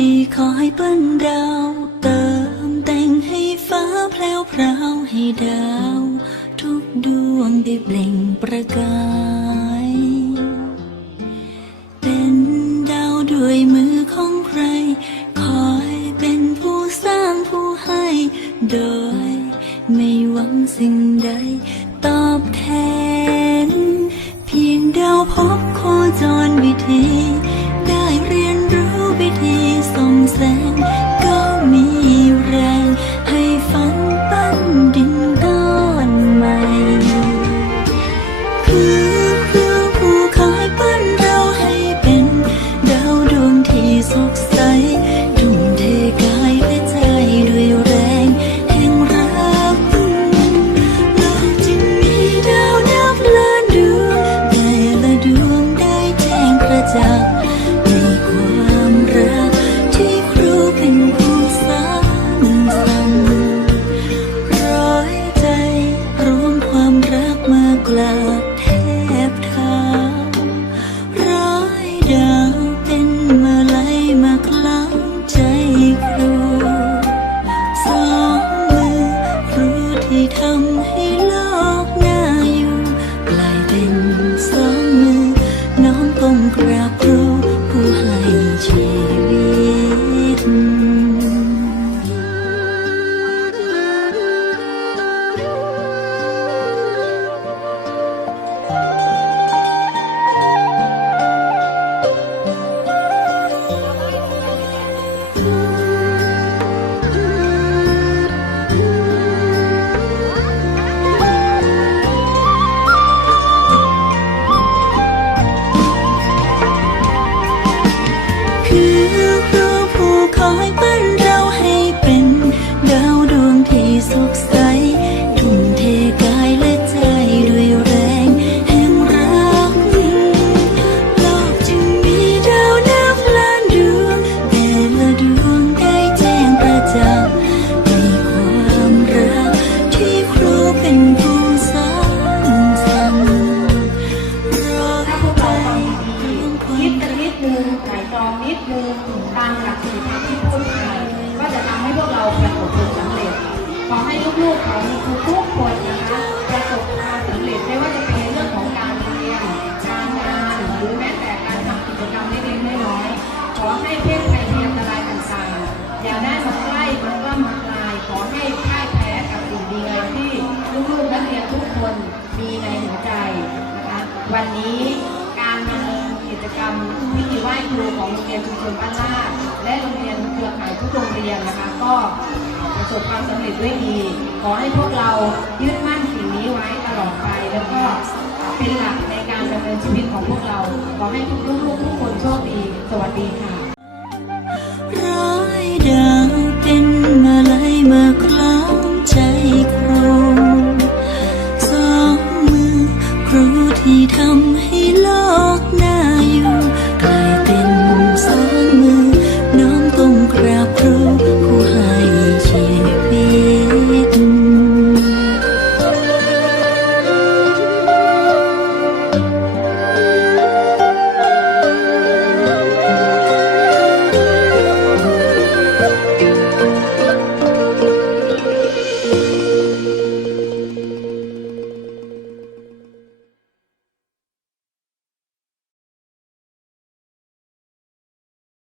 ที่คอยปั้นดาวเติมแต่งให้ฟ้าแพลวพราวให้ดาว ทุกดวงได้เปล่ง ส่ ก ผู้ค ขอให้ลูกๆของครูทุกคนนะคะประสบความสำเร็จไม่ว่าจะเป็นในเรื่องของการเรียนการงานหรือแม้แต่การทำกิจกรรมเล็กๆน้อยๆขอให้เพ่งไปเพียงอันตรายต่างๆอย่าได้มาใกล้มันก็มาไกลขอให้พ่ายแพ้กับสิ่งดีงามที่ลูกๆนักเรียนทุกคนมีในหัวใจนะคะวันนี้การดำกิจกรรมพิธีไหว้ครูของโรงเรียนชุมชนบ้านลาดและโรงเรียนเครือข่ายทุกโรงเรียนนะคะก็ สบความสำเร็จด้วยดี ขอให้พวกเรายึดมั่นสิ่งนี้ไว้ตลอดไป แล้วก็เป็นหลักในการดำเนินชีวิตของพวกเรา ขอให้ทุกลูกๆทุกคนโชคดี สวัสดีค่ะ